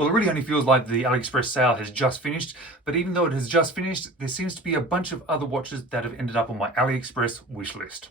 Well, it really only feels like the Aliexpress sale has just finished, but even though it has just finished, there seems to be a bunch of other watches that have ended up on my Aliexpress wish list.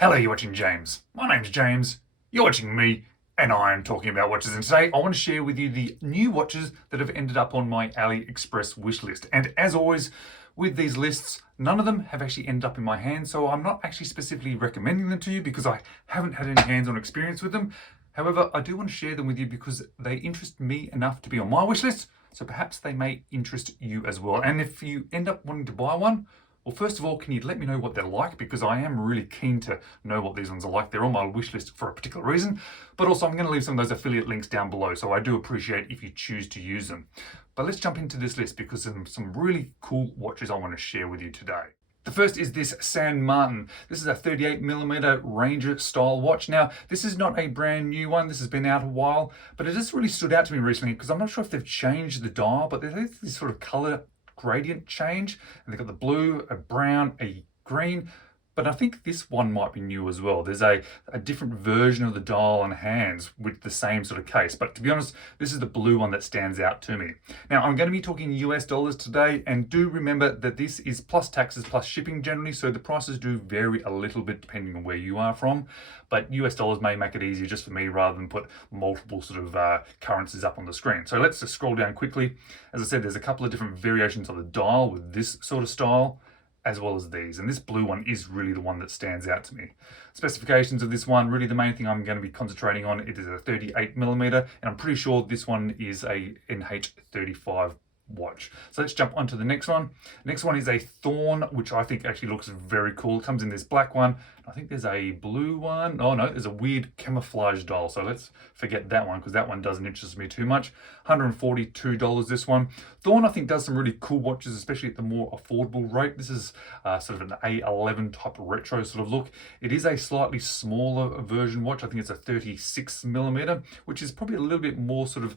Hello, you're watching James. My name's James, you're watching me, and I am talking about watches. And today I want to share with you the new watches that have ended up on my Aliexpress wish list. And as always, with these lists, none of them have actually ended up in my hands, so I'm not actually specifically recommending them to you because I haven't had any hands-on experience with them. However, I do want to share them with you because they interest me enough to be on my wish list, so perhaps they may interest you as well. And if you end up wanting to buy one, well, first of all, can you let me know what they're like? Because I am really keen to know what these ones are like. They're on my wish list for a particular reason, but also I'm going to leave some of those affiliate links down below, so I do appreciate if you choose to use them. But let's jump into this list because there's some really cool watches I want to share with you today. The first is this San Martin. This is a 38mm Ranger style watch. Now, this is not a brand new one. This has been out a while, but it just really stood out to me recently because I'm not sure if they've changed the dial, but there's this sort of color gradient change, and they've got the blue, a brown, a green, but I think this one might be new as well. There's a different version of the dial and hands with the same sort of case, but to be honest, this is the blue one that stands out to me. Now, I'm going to be talking US dollars today, and do remember that this is plus taxes plus shipping generally, so the prices do vary a little bit depending on where you are from, but US dollars may make it easier just for me rather than put multiple sort of currencies up on the screen. So let's just scroll down quickly. As I said, there's a couple of different variations of the dial with this sort of style, as well as these, and this blue one is really the one that stands out to me. Specifications of this one, really the main thing I'm going to be concentrating on, it is a 38mm, and I'm pretty sure this one is a NH35 watch. So let's jump on to the next one. Next one is a Thorn, which I think actually looks very cool. It comes in this black one. I think there's a blue one. Oh no, there's a weird camouflage dial. So let's forget that one because that one doesn't interest me too much. $142 this one. Thorn I think does some really cool watches, especially at the more affordable rate. This is sort of an A11 type of retro sort of look. It is a slightly smaller version watch. I think it's a 36mm, which is probably a little bit more sort of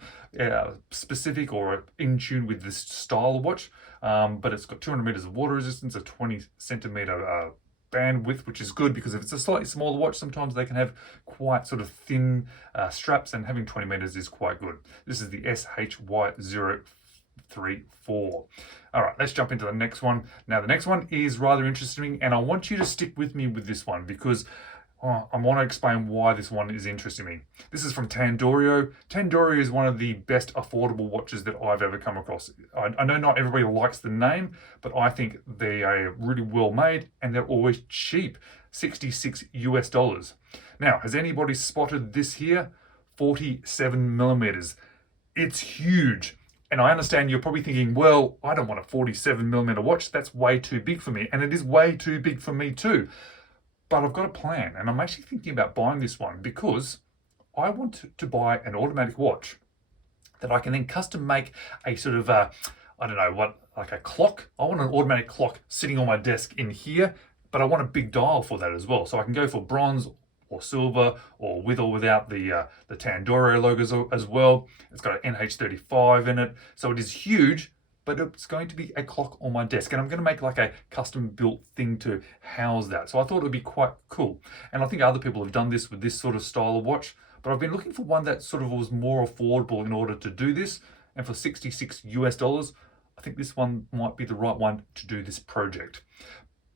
specific or in tune with this style of watch. But it's got 200 meters of water resistance, a 20cm bandwidth, which is good because if it's a slightly smaller watch, sometimes they can have quite sort of thin straps, and having 20 meters is quite good. This is the SHY034. All right, let's jump into the next one. Now, the next one is rather interesting, and I want you to stick with me with this one because I want to explain why this one is interesting me. This is from Tandorio. Tandori is one of the best affordable watches that I've ever come across. I know not everybody likes the name, but I think they are really well made and they're always cheap. $66. Now, has anybody spotted this here? 47mm. It's huge. And I understand you're probably thinking, well, I don't want a 47mm watch. That's way too big for me. And it is way too big for me too. But I've got a plan, and I'm actually thinking about buying this one because I want to buy an automatic watch that I can then custom make a sort of, I don't know what, like a clock. I want an automatic clock sitting on my desk in here, but I want a big dial for that as well. So I can go for bronze or silver or with or without the Tandorio logos as well. It's got an NH35 in it, so it is huge. But it's going to be a clock on my desk, and I'm going to make like a custom built thing to house that. So I thought it would be quite cool. And I think other people have done this with this sort of style of watch, but I've been looking for one that sort of was more affordable in order to do this. And for $66, I think this one might be the right one to do this project.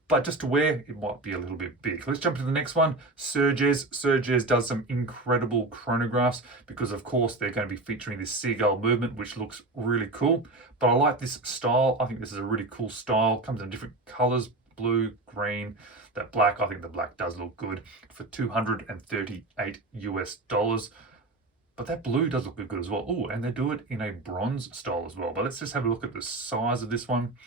But just to wear, it might be a little bit big. Let's jump to the next one. Sugess. Sugess does some incredible chronographs because, of course, they're going to be featuring this seagull movement, which looks really cool. But I like this style. I think this is a really cool style. Comes in different colors, blue, green, that black. I think the black does look good for $238. But that blue does look good as well. Oh, and they do it in a bronze style as well. But let's just have a look at the size of this one.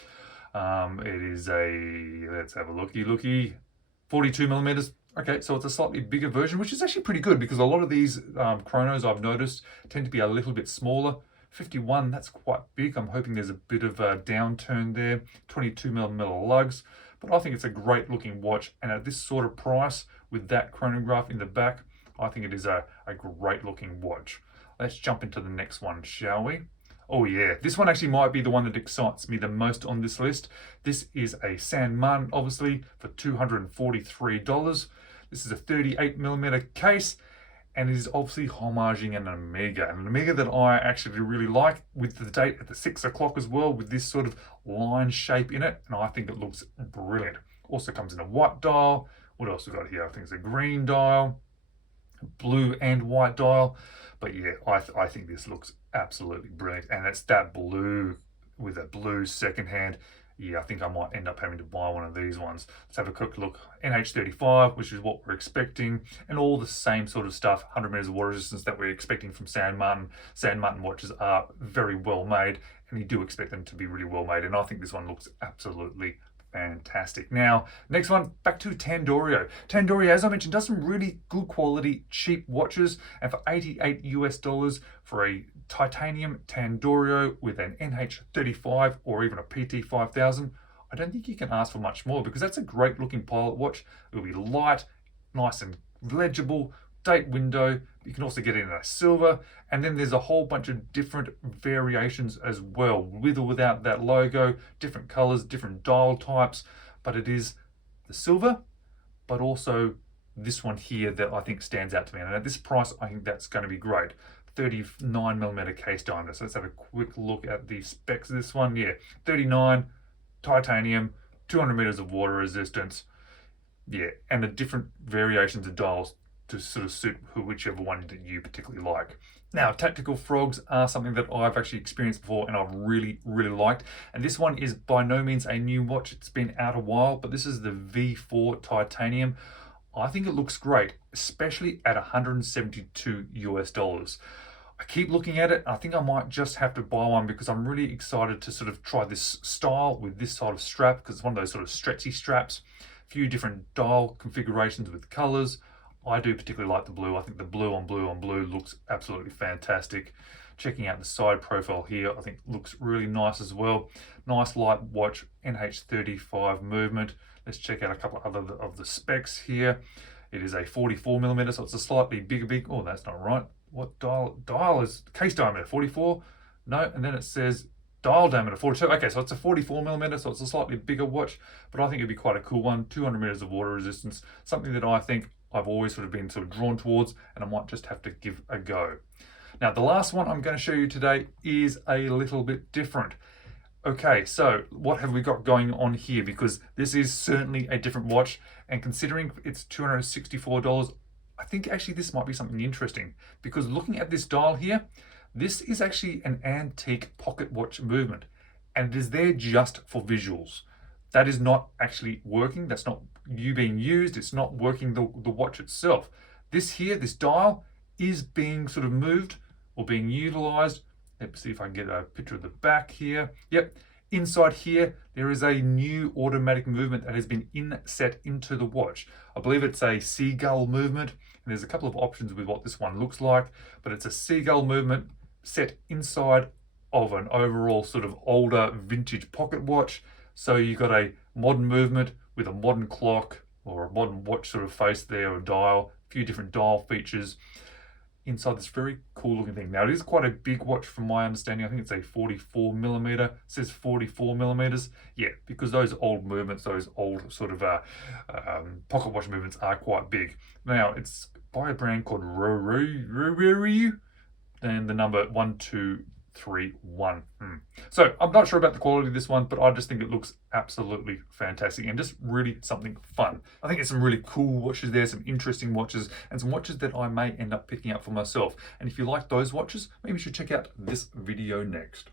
It is a, let's have a looky, 42mm. Okay, so it's a slightly bigger version, which is actually pretty good because a lot of these chronos I've noticed tend to be a little bit smaller. 51, that's quite big. I'm hoping there's a bit of a downturn there. 22mm lugs, but I think it's a great looking watch. And at this sort of price with that chronograph in the back, I think it is a great looking watch. Let's jump into the next one, shall we? Oh yeah, this one actually might be the one that excites me the most on this list. This is a San Martin, obviously, for $243. This is a 38mm case, and it is obviously homaging an Omega. An Omega that I actually really like, with the date at the 6 o'clock as well, with this sort of line shape in it, and I think it looks brilliant. Also comes in a white dial. What else we got here? I think it's a green dial, blue and white dial. But yeah, I think this looks absolutely brilliant, and it's that blue with a blue second hand. Yeah, I think I might end up having to buy one of these ones. Let's have a quick look. NH35, which is what we're expecting, and all the same sort of stuff. 100 meters of water resistance that we're expecting from San Martin. San Martin watches are very well made, and you do expect them to be really well made. And I think this one looks absolutely fantastic. Now, next one, back to Tandorio. Tandorio, as I mentioned, does some really good quality, cheap watches, and for $88 US for a titanium Tandorio with an NH35 or even a PT5000, I don't think you can ask for much more, because that's a great looking pilot watch. It'll be light, nice and legible, date window. You can also get it in a silver, and then there's a whole bunch of different variations as well, with or without that logo, different colors, different dial types. But it is the silver, but also this one here that I think stands out to me, and at this price I think that's going to be great. 39mm case diameter. So let's have a quick look at the specs of this one. Yeah, 39, titanium, 200 meters of water resistance. Yeah, and the different variations of dials to sort of suit whichever one that you particularly like. Now, tactical frogs are something that I've actually experienced before and I've really liked. And this one is by no means a new watch. It's been out a while, but this is the V4 titanium. I think it looks great, especially at $172 US. I keep looking at it. I think I might just have to buy one, because I'm really excited to sort of try this style with this sort of strap, because it's one of those sort of stretchy straps. A few different dial configurations with colors. I do particularly like the blue. I think the blue on blue looks absolutely fantastic. Checking out the side profile here, I think looks really nice as well. Nice light watch, NH35 movement. Let's check out a couple of other of the specs here. It is a 44mm, so it's a slightly bigger. Oh, that's not right. What dial is case diameter? 44? No, and then it says dial diameter 42. Okay, so it's a 44mm, so it's a slightly bigger watch, but I think it'd be quite a cool one. 200 meters of water resistance, something that I think I've always sort of been drawn towards, and I might just have to give a go. Now, the last one I'm going to show you today is a little bit different. Okay, so what have we got going on here? Because this is certainly a different watch, and considering it's $264, I think actually this might be something interesting, because looking at this dial here, this is actually an antique pocket watch movement, and it is there just for visuals. That is not actually working. That's not you being used. It's not working the watch itself. This here, this dial, is being sort of moved or being utilized. Let's see if I can get a picture of the back here. Yep. Inside here, there is a new automatic movement that has been inset into the watch. I believe it's a seagull movement, and there's a couple of options with what this one looks like, but it's a seagull movement set inside of an overall sort of older vintage pocket watch. So you've got a modern movement with a modern clock or a modern watch sort of face there, or dial, a few different dial features inside this very cool looking thing. Now, it is quite a big watch from my understanding. I think it's a 44mm. It says 44mm. Yeah, because those old movements, those old sort of pocket watch movements are quite big. Now, it's by a brand called RUIYI, and the number 1231. So I'm not sure about the quality of this one, but I just think it looks absolutely fantastic and just really something fun. I think it's some really cool watches there, some interesting watches, and some watches that I may end up picking up for myself. And if you like those watches, maybe you should check out this video next.